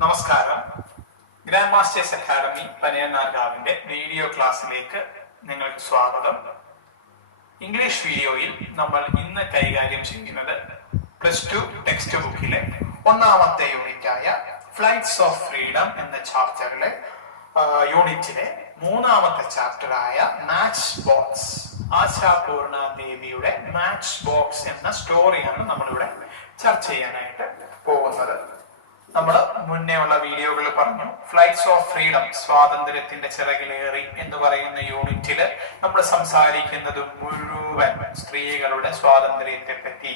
നമസ്കാരം. Grand masters academy പനയനാർകാവിന്റെ video ക്ലാസ്സിലേക്ക് നിങ്ങൾക്ക് സ്വാഗതം. ഇംഗ്ലീഷ് വീഡിയോയിൽ നമ്മൾ ഇന്ന് കൈകാര്യം ചെയ്യുന്നത് +2 ടെക്സ്റ്റ് ബുക്കിലെ ഒന്നാമത്തെ യൂണിറ്റായ ഫ്ലൈറ്റ്സ് ഓഫ് ഫ്രീഡം എന്ന ചാപ്റ്ററിലെ യൂണിറ്റിലെ മൂന്നാമത്തെ ചാപ്റ്ററായ മാച്ച് ബോക്സ്, ആശാപൂർണ ദേവിയുടെ മാച്ച് ബോക്സ് എന്ന സ്റ്റോറിയാണ് നമ്മളിവിടെ ചർച്ച ചെയ്യാനായിട്ട് പോകുന്നത്. നമ്മൾ മുന്നേ ഉള്ള വീഡിയോകളിൽ പറഞ്ഞു, ഫ്ലൈറ്റ്സ് ഓഫ് ഫ്രീഡം, സ്വാതന്ത്ര്യത്തിന്റെ ചിറകിലേറി എന്ന് പറയുന്ന യൂണിറ്റില് നമ്മൾ സംസാരിക്കുന്നത് മുഴുവൻ സ്ത്രീകളുടെ സ്വാതന്ത്ര്യത്തെ പറ്റി,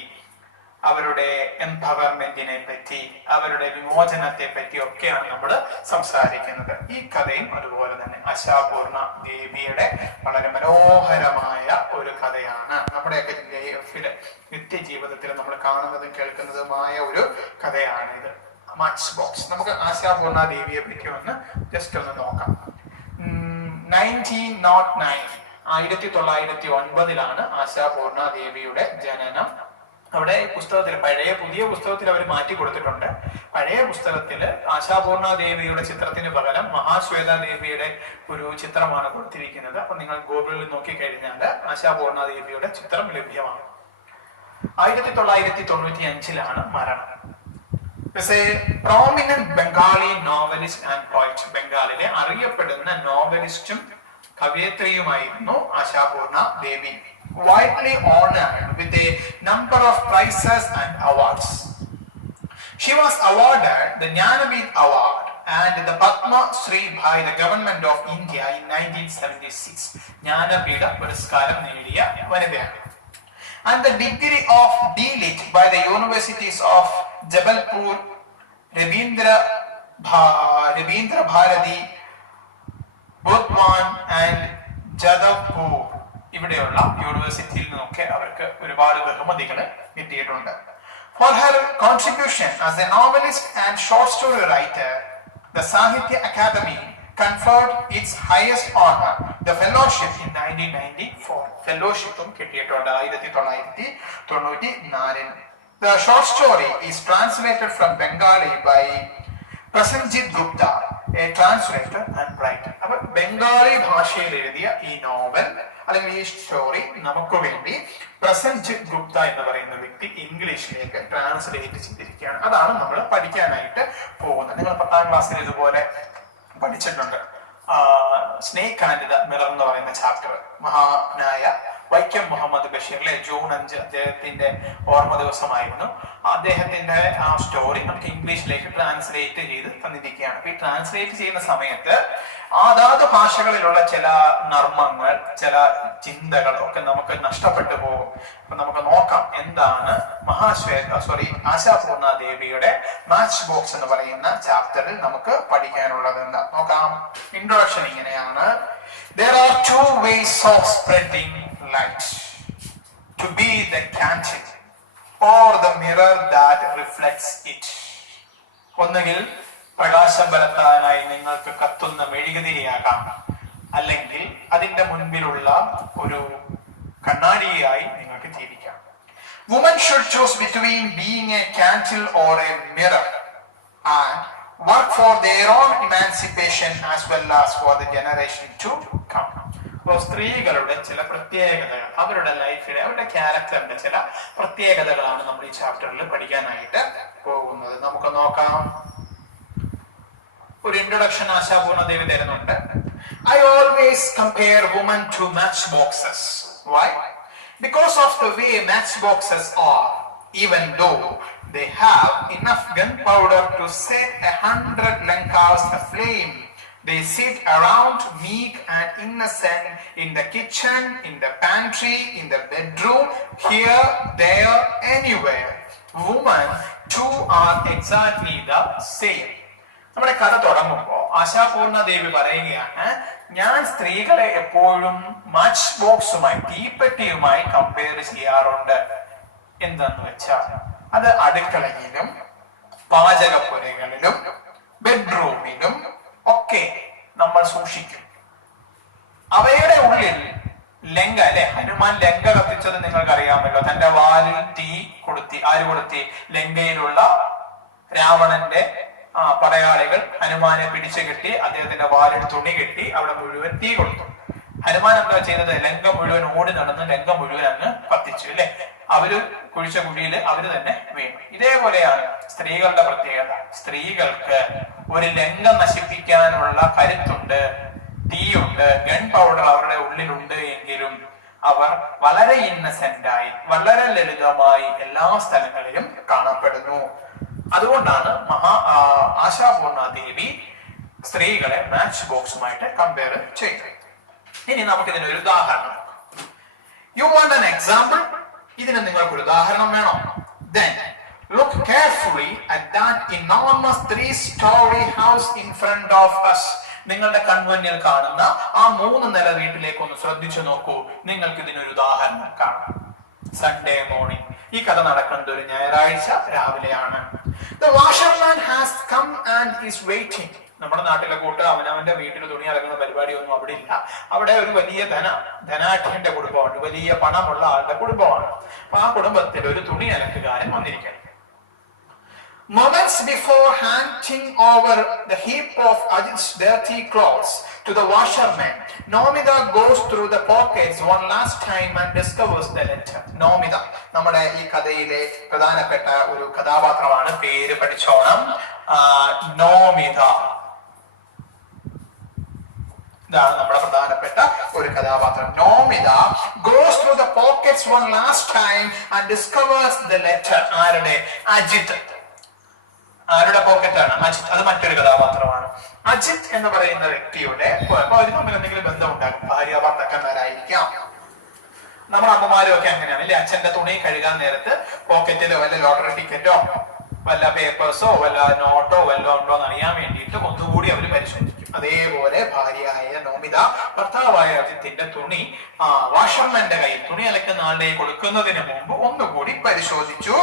അവരുടെ എംപവർമെന്റിനെ പറ്റി, അവരുടെ വിമോചനത്തെ പറ്റി ഒക്കെയാണ് നമ്മൾ സംസാരിക്കുന്നത്. ഈ കഥയും അതുപോലെ തന്നെ ആശാപൂർണ ദേവിയുടെ വളരെ മനോഹരമായ ഒരു കഥയാണ്. നമ്മുടെയൊക്കെ ലൈഫില് നിത്യജീവിതത്തിൽ നമ്മൾ കാണുന്നതും കേൾക്കുന്നതുമായ ഒരു കഥയാണ് ഇത്, മാച്ച് ബോക്സ്. നമുക്ക് ആശാപൂർണ ദേവിയെ പറ്റി ഒന്ന് ജസ്റ്റ് ഒന്ന് നോക്കാം. 1909 ആശാപൂർണ ദേവിയുടെ ജനനം. അവിടെ പുസ്തകത്തിൽ, പുതിയ പുസ്തകത്തിൽ അവർ മാറ്റി കൊടുത്തിട്ടുണ്ട്. പഴയ പുസ്തകത്തില് ആശാപൂർണ ദേവിയുടെ ചിത്രത്തിന് പകരം മഹാശ്വേത ദേവിയുടെ ഒരു ചിത്രമാണ് കൊടുത്തിരിക്കുന്നത്. അപ്പൊ നിങ്ങൾ ഗൂഗിളിൽ നോക്കിക്കഴിഞ്ഞാൽ ആശാപൂർണ ദേവിയുടെ ചിത്രം ലഭ്യമാണ്. 1995 മരണം. is a prominent Bengali novelist and poet. ബംഗാളിലെ അറിയപ്പെടുന്ന നോവലിസ്റ്റും കവയിത്രിയുമായിരുന്നു ആശാപൂർണ ദേവി. Widely honored with a number of prizes and awards. She was awarded the Jnanapith Award and the Padma Shri by the Government of India in 1976. Jnanpith പുരസ്കാരം നേടിയ വനിതയാണ്. And the degree of D.Litt by the Universities of Jabalpur, Rabindra Bharati, Burdwan and Jadavpur, ഇവിടെയുള്ള യൂണിവേഴ്സിറ്റിയിൽ നിന്നൊക്കെ അവർക്ക് ഒരുപാട് ബഹുമതികൾ കിട്ടിയിട്ടുണ്ട്. For her contribution as a novelist and short story writer, the Sahitya Academy conferred its highest honor, the fellowship, in 1994. ഫെലോഷിപ്പും കിട്ടിയിട്ടുണ്ട് 1994. The short story is translated from Bengali by Prasenjit Gupta, a translator and writer. അപ്പോൾ ബംഗാളി ഭാഷയിൽ എഴുതിയ ഈ novel അല്ലെങ്കിൽ ഈ story നമുക്ക് വേണ്ടി പ്രസൻജിത് ഗുപ്ത എന്ന് പറയുന്ന വ്യക്തി ഇംഗ്ലീഷിലേക്ക് ട്രാൻസ്ലേറ്റ് ചെയ്തിരിക്കുകയാണ്. അതാണ് നമ്മൾ പഠിക്കാനായിട്ട് പോകുന്നത്. നിങ്ങൾ 10ാം ക്ലാസ്സിൽ ഇതുപോലെ പഠിച്ചിട്ടുണ്ട്. സ്നേക്ക് ആൻഡ് ദ മിറർ എന്ന് പറയുന്ന ചാപ്റ്റർ. മഹാനായ വൈക്കം മുഹമ്മദ് ബഷീറിലെ ജൂൺ 5 അദ്ദേഹത്തിന്റെ ഓർമ്മ ദിവസമായിരുന്നു. അദ്ദേഹത്തിന്റെ ആ സ്റ്റോറി നമുക്ക് ഇംഗ്ലീഷിലേക്ക് ട്രാൻസ്ലേറ്റ് ചെയ്ത് തന്നിരിക്കുകയാണ്. ഈ ട്രാൻസ്ലേറ്റ് ചെയ്യുന്ന സമയത്ത് അതാത് ഭാഷകളിലുള്ള ചില നർമ്മങ്ങൾ, ചില ചിന്തകൾ ഒക്കെ നമുക്ക് നഷ്ടപ്പെട്ടു പോകും. അപ്പൊ നമുക്ക് നോക്കാം എന്താണ് ആശാപൂർണ ദേവിയുടെ മാച്ച് ബോക്സ് എന്ന് പറയുന്ന ചാപ്റ്ററിൽ നമുക്ക് പഠിക്കാനുള്ളതെന്ന് നോക്കാം. ഇൻട്രൊഡക്ഷൻ ഇങ്ങനെയാണ്. There are two ways of spreading light: to be the candle or the mirror that reflects it. ഒന്നുകിൽ പ്രകാശം പരത്താനായി നിങ്ങൾക്ക് കത്തുന്ന മെഴുകുതിരിയാകാം, അല്ലെങ്കിൽ അതിന്റെ മുൻപിലുള്ള ഒരു കണ്ണാടിയായി നിങ്ങൾക്ക് ജീവിക്കാം. Women should choose between being a candle or a mirror and work for their own emancipation as well as for the generation to come. അപ്പോൾ സ്ത്രീകളുടെ ചില പ്രത്യേകതകൾ, അവരുടെ ലൈഫിലെ, അവരുടെ ക്യാരക്ടറിന്റെ ചില പ്രത്യേകതകളാണ് നമ്മൾ ഈ ചാപ്റ്ററിൽ പഠിക്കാനായിട്ട് പോകുന്നത്. നമുക്ക് നോക്കാം. ഒരു ഇൻട്രൊഡക്ഷൻ ആശാപൂർണ ദേവി തരുന്നുണ്ട്. I always compare women to matchboxes. Why? Because of the way matchboxes are. Even though they have enough gunpowder to set 100 lankas aflame, they sit around meek and innocent in the kitchen, in the pantry, in the bedroom, here, there, anywhere. Women too are exactly the same. നമ്മുടെ കഥ തുടങ്ങുമ്പോൾ ആശാപൂർണ ദേവി പറയുകയാണ്, ഞാൻ സ്ത്രീകളെ എപ്പോഴും match ബോക്സുമായി, തീപ്പെട്ടിയുമായി compare ചെയ്യാറുണ്ട്. എന്തെന്ന് വെച്ചാൽ അത് അടുക്കളയിലും പാചകപ്പുരകളിലും ബെഡ്റൂമിലും ഒക്കെ നമ്മൾ സൂക്ഷിക്കും. അവയുടെ ഉള്ളിൽ ലങ്ക, അല്ലെ, ഹനുമാൻ ലങ്ക കത്തിച്ചത് നിങ്ങൾക്ക് അറിയാമല്ലോ. തന്റെ വാലിൽ തീ കൊളുത്തി. ആര് കൊളുത്തി? ലങ്കയിലുള്ള രാവണന്റെ പടയാളികൾ ഹനുമാനെ പിടിച്ചു കെട്ടി അദ്ദേഹത്തിന്റെ വാലിൽ തുണി കെട്ടി അവിടെ മുഴുവൻ തീ കൊടുത്തു. ഹനുമാൻ എന്താ ചെയ്തത്? ലങ്ക മുഴുവൻ ഓടി നടന്ന് ലങ്ക മുഴുവൻ അങ്ങ് കത്തിച്ചു അല്ലെ. അവര് കുഴിച്ച കുഴിയിൽ അവര് തന്നെ വീണു. ഇതേപോലെയാണ് സ്ത്രീകളുടെ പ്രത്യേകത. സ്ത്രീകൾക്ക് ഒരു ലങ്കം നശിപ്പിക്കാനുള്ള കരുത്തുണ്ട്, തീയുണ്ട്, ഗൺ പൗഡർ അവരുടെ ഉള്ളിലുണ്ട് എങ്കിലും അവർ വളരെ ഇന്നസെന്റായി വളരെ ലളിതമായി എല്ലാ സ്ഥലങ്ങളിലും കാണപ്പെടുന്നു. അതുകൊണ്ടാണ് ആശാപൂർണ ദേവി സ്ത്രീകളെ മാച്ച് ബോക്സുമായിട്ട് കമ്പയർ ചെയ്യുന്നത്. ഇനി നമുക്ക് ഇതിനൊരു ഉദാഹരണം. You want an example? ഇതിന് നിങ്ങൾക്ക് ഒരു ഉദാഹരണം വേണോ? Then look carefully at that enormous 3-story house in front of us. നിങ്ങളുടെ കൺമുന്നിൽ കാണുന്ന ആ 3 നില വീട്ടിലേക്ക് ഒന്ന് ശ്രദ്ധിച്ചു നോക്കൂ. നിങ്ങൾക്ക് ഇതിനൊരു ഉദാഹരണം കാണാം. Sunday morning. ഈ കഥ നടക്കുന്നത് ഒരു ഞായറാഴ്ച രാവിലെയാണ്. The washerman has come and is waiting. നമ്മുടെ നാട്ടിലെ കൂട്ട് അവനവന്റെ വീട്ടിൽ തുണി അലക്കുന്ന പരിപാടിയൊന്നും അവിടെ ഇല്ല. അവിടെ ഒരു വലിയ ധനാഠ്യന്റെ കുടുംബമാണ്, വലിയ പണമുള്ള ആളുടെ കുടുംബമാണ്. അപ്പൊ ആ കുടുംബത്തിൽ ഒരു തുണി അലക്കുകാരൻ വന്നിരിക്കണം. Moments before handing over the heap of Ajit's dirty clothes to the washerman, Nomida goes through the pockets one last time and discovers the letter. Nomida നമ്മുടെ ഈ കഥയിലെ പ്രധാനപ്പെട്ട ഒരു കഥാപാത്രമാണ്. പേര് പഠിച്ചോണം, നോമിത. ഇതാണ് നമ്മുടെ പ്രധാനപ്പെട്ട ഒരു കഥാപാത്രം. Nomita goes through the pockets one last time and discovers the letter. ആരുടെ? അജിത്. ആരുടെ പോക്കറ്റാണ്? അജിത്. അത് മറ്റൊരു കഥാപാത്രമാണ്. അജിത് എന്ന് പറയുന്ന വ്യക്തിയുടെ അവർ തമ്മിൽ എന്തെങ്കിലും ബന്ധമുണ്ടാകും. ഭാര്യ ഭർത്താക്കന്മാരായിരിക്കാം. നമ്മുടെ അമ്മമാരും ഒക്കെ അങ്ങനെയാണ് അല്ലെ. അച്ഛന്റെ തുണി കഴുകാൻ നേരത്ത് പോക്കറ്റിലോ വല്ല ലോട്ടറി ടിക്കറ്റോ വല്ല പേപ്പേഴ്സോ വല്ല നോട്ടോ വല്ലോ ഉണ്ടോ എന്ന് അറിയാൻ വേണ്ടിയിട്ട് ഒന്നുകൂടി അവർ പരിശോധിക്കും. അതേപോലെ ഭാര്യയായ നോമിത ഭർത്താവായ അജിത്തിന്റെ തുണി വാഷർമാന്റെ കയ്യിൽ, തുണി അലക്കുന്ന ആളുടെ കൊടുക്കുന്നതിന് മുമ്പ് ഒന്നുകൂടി പരിശോധിച്ചു.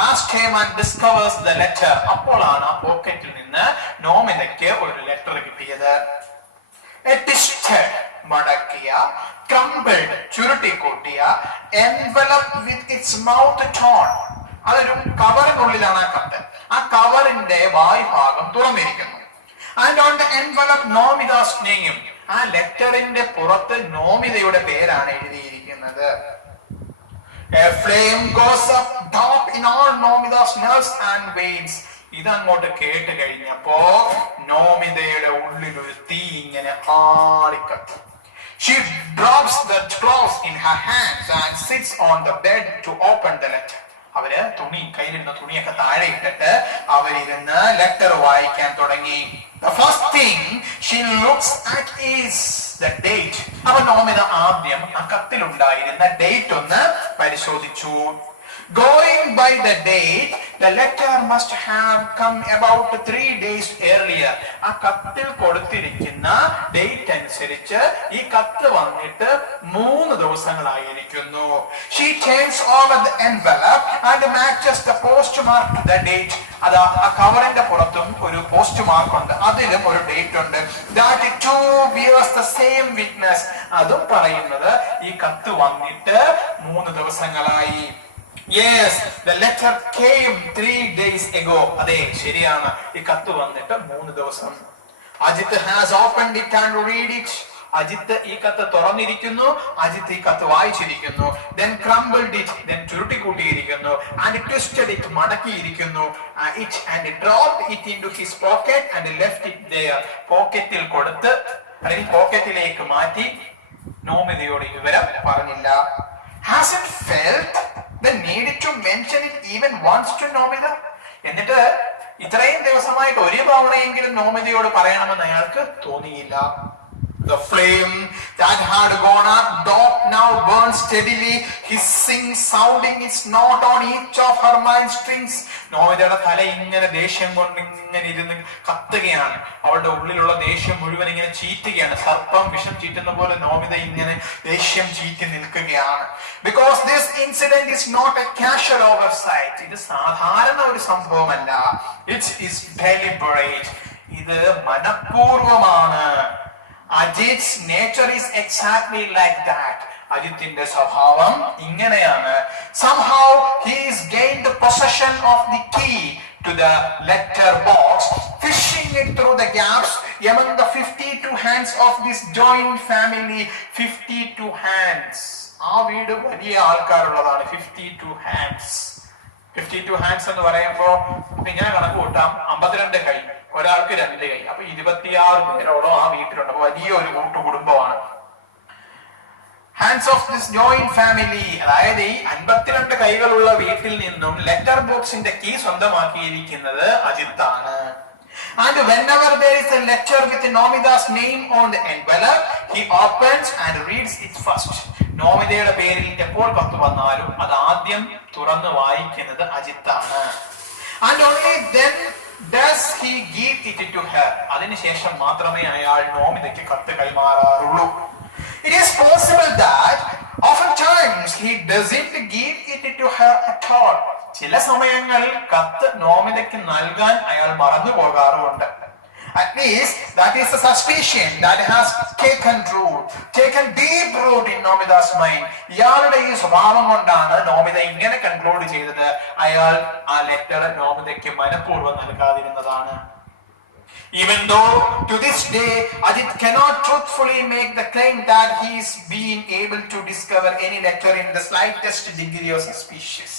Last time and discovers the letter. അപ്പോഴാണ് ആ പോക്കറ്റിൽ നിന്ന് നോമിതയ്ക്ക് ഒരു ലെറ്റർ കിട്ടിയത്. മടക്കിയ, ക്രംബിൾഡ് ചുരുട്ടിക്കൂട്ടിയ, envelope with its mouth torn. അതൊരു കവറിനുള്ളിലാണ് ആ കത്ത്. ആ കവറിന്റെ വായ്ഭാഗം തുറന്നിരിക്കുന്നു. And on the envelope Nomida's name. ആ ലെറ്ററിന്റെ പുറത്ത് നോമിതയുടെ പേരാണ് എഴുതിയിരിക്കുന്നത്. A flame goes up top in all Nomida's nerves and veins. ഇതങ്ങോട്ട് കേട്ട് കഴിഞ്ഞപ്പോ നോമിതയുടെ ഉള്ളിൽ ഒരു തീ ഇങ്ങനെ ആളിക്കത്തും. She drops the clothes in her hands and sits on the bed to open the letter. അവര് കയ്യിലിരുന്ന തുണിയൊക്കെ താഴെ ഇട്ടിട്ട് അവരിരുന്ന് ലെറ്റർ വായിക്കാൻ തുടങ്ങി. The first thing she looks at is the date. അപ്പൊ നോമിത ആദ്യം ആ കത്തിലുണ്ടായിരുന്ന ഡേറ്റ് ഒന്ന് പരിശോധിച്ചു. Going by the date, the letter must have come about 3 days earlier. ആ കത്തിൽ കൊടുത്തിരിക്കുന്ന ഡേറ്റ് അനുസരിച്ച് ഈ കത്ത് വന്നിട്ട് 3 ദിവസങ്ങളായിരിക്കുന്നു. She turns over the envelope and matches the postmark to the date. അത് ആ കവറിന്റെ പുറത്തും ഒരു പോസ്റ്റ് മാർക്ക് ഉണ്ട്, അതിലും ഒരു ഡേറ്റ് ഉണ്ട്. That too bears the same witness. അതും പറയുന്നത് ഈ കത്ത് വന്നിട്ട് 3 ദിവസങ്ങളായി. Yes, the letter came 3 days ago. അതെ, ശരിയാണ്, ഈ കത്ത് വന്നിട്ട് 3 ദിവസം. Ajith has opened it and read it. Ajith ഈ കത്ത് തുറന്നിരിക്കുന്നു, അജിത്ത് ഈ കത്ത് വായിച്ചിരിക്കുന്നു. Then crumbled it, then ചുരുട്ടിക്കൂട്ടിയിരിക്കുന്നു. And twisted it, മടക്കിയിരിക്കുന്നു. It and dropped it into his pocket and left it there. പോക്കറ്റിൽ കൊടുത്ത് അല്ലെങ്കിൽ പോക്കറ്റിലേക്ക് മാറ്റി. നോമിതയോട് വിവരം പറഞ്ഞില്ല. Hasn't felt the need to mention it even once to Nomida. എന്നിട്ട് ഇത്രയും ദിവസമായിട്ട് ഒരു തവണയെങ്കിലും നോമിതയോട് പറയണമെന്ന് അയാൾക്ക് തോന്നിയില്ല. The flame that had gone up now burns steadily, hissing, sounding its note on each of her mind strings. നോമിതയുടെ തല ഇങ്ങനെ ദേഷ്യം കൊണ്ട് ഇങ്ങനെ ഇരുന്ന് കത്തുകയാണ്. അവളുടെ ഉള്ളിലുള്ള ദേഷ്യം മുഴുവൻ ഇങ്ങനെ ചീറ്റുകയാണ്. സർപ്പം വിഷം ചീറ്റുന്ന പോലെ നോമിത ഇങ്ങനെ ദേഷ്യം ചീറ്റി നിൽക്കുകയാണ്. Because this incident is not a casual oversight. ഇത് സാധാരണ ഒരു സംഭവമല്ല. It is deliberate. ഇത് മനഃപൂർവമാണ്. Ajit's nature is exactly like that. അജിത്തിന്റെ സ്വഭാവം ഇങ്ങനെയാണ്. Somehow he is gained the possession of the key to the letter box the gaps among the 52 hands of this joint family. 52 hands. ആ വീട് വലിയ ആൾക്കാരുള്ളതാണ്. 52 hands. 52 hands എന്ന് പറയുമ്പോ ഇങ്ങനെ കണക്ക് കൂട്ടാം. 52 കൈ, ഒരാൾക്ക് 2 കൈ, അപ്പൊ 26 പേരോളം ആ വീട്ടിലുണ്ട്. അപ്പൊ വലിയ ഒരു കൂട്ടുകുടുംബമാണ്. Hands of this joint family, അതായത് ഈ 52 കൈകളുള്ള വീട്ടിൽ നിന്നും ലെറ്റർ ബോക്സിന്റെ കീ സ്വന്തമാക്കിയിരിക്കുന്നത് അജിത്താണ്. And whenever there is a letter with Nomida's name on the envelope, he opens and reads it first. നോമിതയുടെ പേരിൽ എപ്പോൾ കത്ത് വന്നാലും അത് ആദ്യം തുറന്നു വായിക്കുന്നത് അജിത്താണ്. And only then does he give it to her. അതിനുശേഷം മാത്രമേ അയാൾ നോമിതയ്ക്ക് കത്ത് കൈമാറാറുള്ളൂ. It is possible that oftentimes he doesn't give it to her at all. ചില സമയങ്ങളിൽ കത്ത് നോമിതയ്ക്ക് നൽകാൻ അയാൾ മറന്നു പോകാറുണ്ട്. At least that is a suspicion that has taken deep root in Nomida's mind. ഇയാളുടെ ഈ സ്വഭാവം കൊണ്ടാണ് നോമിത ഇങ്ങനെ കൺക്ലൂഡ് ചെയ്തത് അയാൾ ആ ലെറ്റർ നോമിതയ്ക്ക് മനഃപൂർവ്വം നൽകാതിരുന്നതാണ്. Even though to this day Ajit cannot truthfully make the claim that he is being able to discover any letter in the slightest degree of suspicious.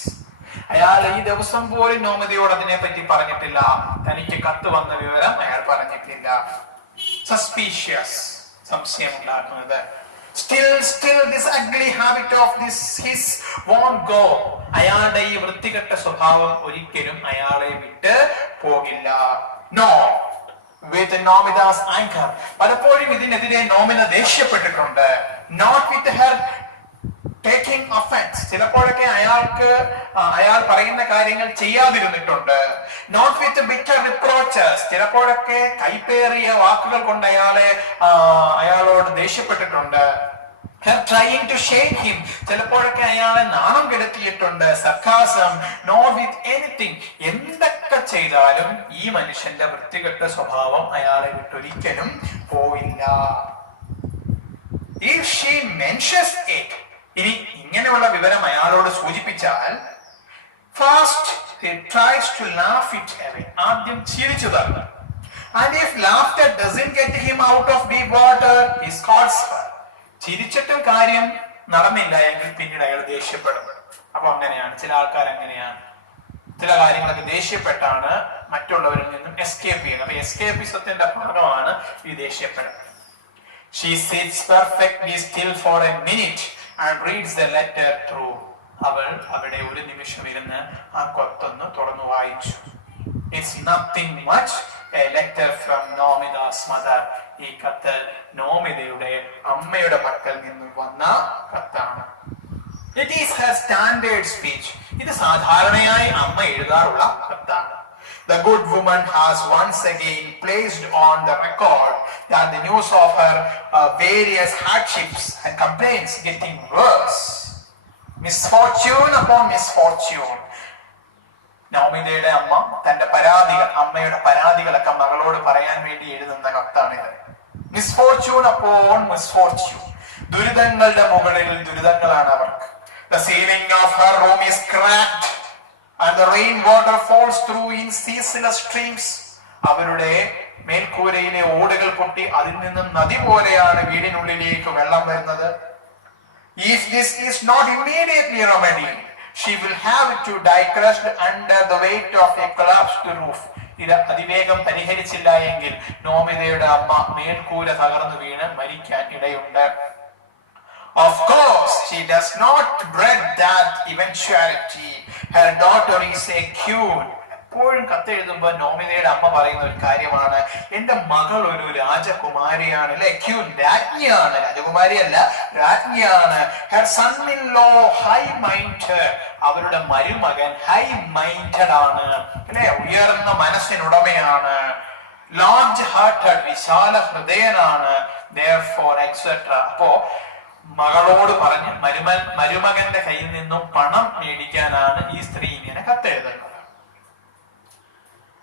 അയാൾ ഈ ദിവസം പോലും നോമിതയോട് അതിനെ പറ്റി പറഞ്ഞിട്ടില്ല. തനിക്ക് കത്ത് വന്ന വിവരം അയാൾ പറഞ്ഞിട്ടില്ല. സസ്പീഷ്യസ്, സംശയം ഉണ്ടാക്കുന്നത്. Still this ugly habit of his won't go. അയാളുടെ ഈ വൃത്തികെട്ട സ്വഭാവം ഒരിക്കലും അയാളെ വിട്ട് പോകില്ല. No. With Nomida's anger. പലപ്പോഴും ഇതിനെതിരെ നോമിന ദേഷ്യപ്പെട്ടിട്ടുണ്ട്. Not with her taking offense. ചിലപ്പോഴൊക്കെ അയാൾ പറയുന്ന കാര്യങ്ങൾ ചെയ്യാതിരുന്നിട്ടുണ്ട്. Not with bitter reproaches. ചിലപ്പോഴൊക്കെ കൈപ്പേറിയ വാക്കുകൾ കൊണ്ട് അയാളോട് ദേഷ്യപ്പെട്ടിട്ടുണ്ട്. Her trying to shame him. ചിലപ്പോഴൊക്കെ അയാളെ നാണം കെടുത്തിയിട്ടുണ്ട്. Sarcasm. Not with anything. എന്തൊക്കെ ചെയ്താലും ഈ മനുഷ്യന്റെ വൃത്തികെട്ട സ്വഭാവം അയാളെ വിട്ടൊരിക്കലും പോയില്ല. If she mentions it, ഇനി ഇങ്ങനെയുള്ള വിവരം അയാളോട് സൂചിപ്പിച്ചാൽ first he tries to laugh it away. ആദ്യം ചിരിച്ചു തരണം. And if laughter doesn't get him out of deep water, he scolds her. ചിരിച്ചിട്ടും കാര്യം നടന്നില്ല എങ്കിൽ പിന്നീട് അയാൾ ദേഷ്യപ്പെടും. അപ്പൊ അങ്ങനെയാണ് ചില ആൾക്കാർ, അങ്ങനെയാണ് ചില കാര്യങ്ങളൊക്കെ ദേഷ്യപ്പെട്ടാണ് മറ്റുള്ളവരിൽ നിന്നും എസ്കേപ്പ് ചെയ്യുന്നത്. അപ്പൊ എസ്കേപ്പിസത്തിന്റെ ഭാഗമാണ് ഈ ദേഷ്യപ്പെടുന്നത്. She sits perfectly still for a minute and reads the letter through. അവൾ അവിടെ ഒരു നിമിഷം ഇരുന്ന് ആ കത്തൊന്ന് തുറന്നു വായിച്ചു. It's nothing much, a letter from Nomida's mother. ഈ കത്ത് നോമിതയുടെ അമ്മയുടെ പക്കൽ നിന്നും വന്ന കത്താണ്. It is her standard speech. ഇത് സാധാരണയായി അമ്മ എഴുതാറുള്ള കത്താണ്. The good woman has once again placed on the record that the news of her various hardships and complaints getting worse. Misfortune upon misfortune. നോമിതയുടെ അമ്മ തന്റെ അമ്മയുടെ പരാതികളൊക്കെ മകളോട് പറയാൻ വേണ്ടി എഴുതുന്ന കത്താണിത്. Misfortune upon misfortune. ദുരിതങ്ങളുടെ മുകളിൽ ദുരിതങ്ങളാണ് അവർക്ക്. The ceiling of her room is cracked and the rain water falls through in ceaseless streams. അവരുടെ മേൽക്കൂരയിലെ ഓടുകൾ പൊട്ടി അതിൽ നിന്നും നദി പോലെയാണ് വീടിനുള്ളിലേക്ക് വെള്ളം വരുന്നത്. If this is not immediately remedied, she will have to die crushed under the weight of a collapsed roof. ഇത് അതിവേഗം പരിഹരിച്ചില്ല എങ്കിൽ നോമിതയുടെ അമ്മ മേൽക്കൂര തകർന്നു വീണ് മരിക്കാൻ ഇടയുണ്ട്. Of course, she does not dread that eventuality. Her daughter is a queen. എപ്പോഴും കത്തെഴുതുമ്പോൾ നോമിതയുടെ അമ്മ പറയുന്ന ഒരു കാര്യമാണ്, എന്റെ മകൾ ഒരു രാജകുമാരിയാണ്, അല്ലെ? Queen, രാജ്ഞിയാണ്, രാജകുമാരിയല്ല, രാജ്ഞിയാണ്. Her son-in-law high minded. അവരുടെ മരുമകൻ ഹൈ മൈൻഡഡ് ആണ്, അല്ലെ? ഉയർന്ന മനസ്സിനുടമയാണ്. Large hearted, വിശാല ഹൃദയനാണ്. Therefore, etc. അപ്പോ മകളോട് പറഞ്ഞ് മരുമകന്റെ കയ്യിൽ നിന്നും പണം മേടിക്കാനാണ് ഈ സ്ത്രീ ഇങ്ങനെ കത്തെഴുതുന്നത്.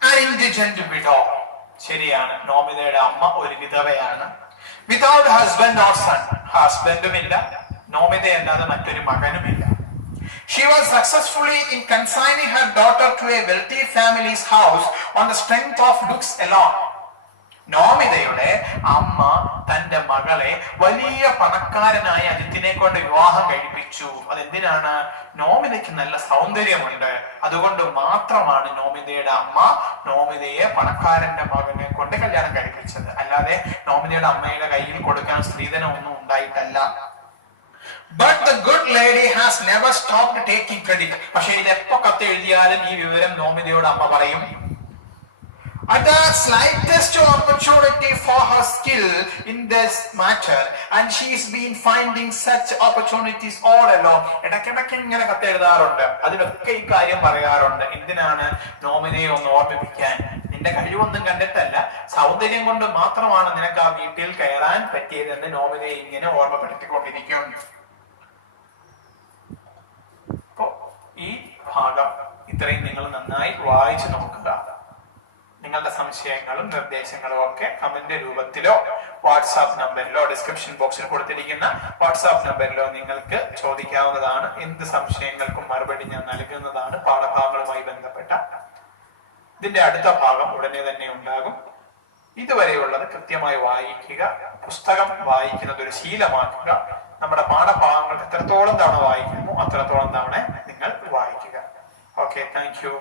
An indigent widow. ശരിയാണ്, നോമിതയുടെ അമ്മ ഒരു വിധവയാണ്. Without husband or son. ഹസ്ബൻഡുമില്ല, നോമിതയല്ലാതെ മറ്റൊരു മകനുമില്ല. She was successfully in consigning her daughter to a wealthy family's house on the strength of looks alone. നോമിതയുടെ അമ്മ തന്റെ മകളെ വലിയ പണക്കാരനായ അജിത്തിനെ കൊണ്ട് വിവാഹം കഴിപ്പിച്ചു. അതെന്തിനാണ്? നോമിതയ്ക്ക് നല്ല സൗന്ദര്യമുണ്ട്, അതുകൊണ്ട് മാത്രമാണ് നോമിതയുടെ അമ്മ നോമിതയെ പണക്കാരന്റെ മകനെ കൊണ്ട് കല്യാണം കഴിപ്പിച്ചത്. അല്ലാതെ നോമിതയുടെ അമ്മയുടെ കയ്യിൽ കൊടുക്കാൻ സ്ത്രീധനം ഒന്നും ഉണ്ടായിട്ടല്ല. But the good lady has never stopped taking credit. പക്ഷേ ഇത് എപ്പോ കത്ത് എഴുതിയാലും ഈ വിവരം നോമിതയോട് അമ്മ പറയും. At the slightest opportunity for her skill in this matter, and she's been finding such opportunities all along. ഇടയ്ക്കിടയ്ക്ക് ഇങ്ങനെ കത്ത് എഴുതാറുണ്ട്, അതിലൊക്കെ ഈ കാര്യം പറയാറുണ്ട്. എന്തിനാണ്? നോമിതയെ ഒന്ന് ഓർമ്മിപ്പിക്കാൻ. നിന്റെ കഴിവൊന്നും കണ്ടിട്ടല്ല, സൗന്ദര്യം കൊണ്ട് മാത്രമാണ് നിനക്ക് ആ വീട്ടിൽ കയറാൻ പറ്റിയതെന്ന് നോമിതയെ ഇങ്ങനെ ഓർമ്മപ്പെടുത്തിക്കൊണ്ടിരിക്കുന്നു. ഈ ഭാഗം ഇത്രയും നിങ്ങൾ നന്നായി വായിച്ചു നോക്കുക. നിങ്ങളുടെ സംശയങ്ങളും നിർദ്ദേശങ്ങളും ഒക്കെ കമന്റ് രൂപത്തിലോ വാട്സാപ്പ് നമ്പറിലോ ഡിസ്ക്രിപ്ഷൻ ബോക്സിൽ കൊടുത്തിരിക്കുന്ന വാട്സാപ്പ് നമ്പറിലോ നിങ്ങൾക്ക് ചോദിക്കാവുന്നതാണ്. എന്ത് സംശയങ്ങൾക്കും മറുപടി ഞാൻ നൽകുന്നതാണ് പാഠഭാഗങ്ങളുമായി ബന്ധപ്പെട്ട. ഇതിന്റെ അടുത്ത ഭാഗം ഉടനെ തന്നെ ഉണ്ടാകും. ഇതുവരെയുള്ളത് കൃത്യമായി വായിക്കുക. പുസ്തകം വായിക്കുന്നത് ഒരു ശീലമാക്കുക. നമ്മുടെ പാഠഭാഗങ്ങൾ എത്രത്തോളം തവണ വായിക്കുമോ അത്രത്തോളം തവണ നിങ്ങൾ വായിക്കുക. Okay, thank you.